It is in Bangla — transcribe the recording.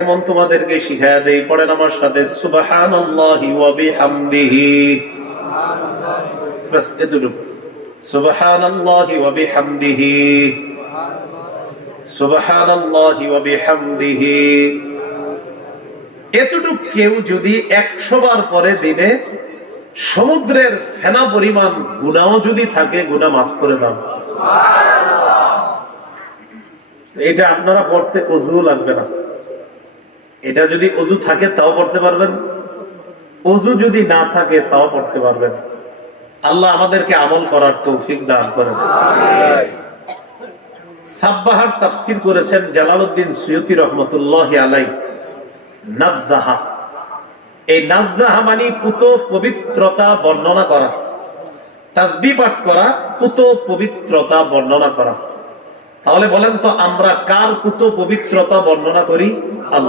যেমন তোমাদেরকে শিখায়া দেই পড়েন আমার সাথে সুবহানাল্লাহি ওয়া বিহামদিহি। বাস এতটুকু সুবহানাল্লাহি ওয়া বিহামদিহি। সুবহানাল্লাহি ওয়া বিহামদিহি। এতটুকু কেউ যদি একশো বার পরে দিনে সমুদ্রের ফেনা পরিমাণ গুনাও যদি থাকে গুনাহ মাফ করে দাও। এটা আপনারা পড়তে অজু লাগবে না। এটা যদি অজু থাকে, তাও পড়তে পারবেন। অজু যদি না থাকে, তাও পড়তে পারবেন। আল্লাহ আমাদেরকে আমল করার তৌফিক দান করেন সাব্বাহার তাফসির করেছেন জালালউদ্দিন সৈয়দি রহমতুল্লাহ আলাই এই নাজ্জাহা মানে পুত পবিত্রতা বর্ণনা করা। তাসবি পাঠ করা, পুত পবিত্রতা বর্ণনা করা। তাহলে বলেন তো, আমরা কার পুত পবিত্রতা বর্ণনা করি? আল্লাহ।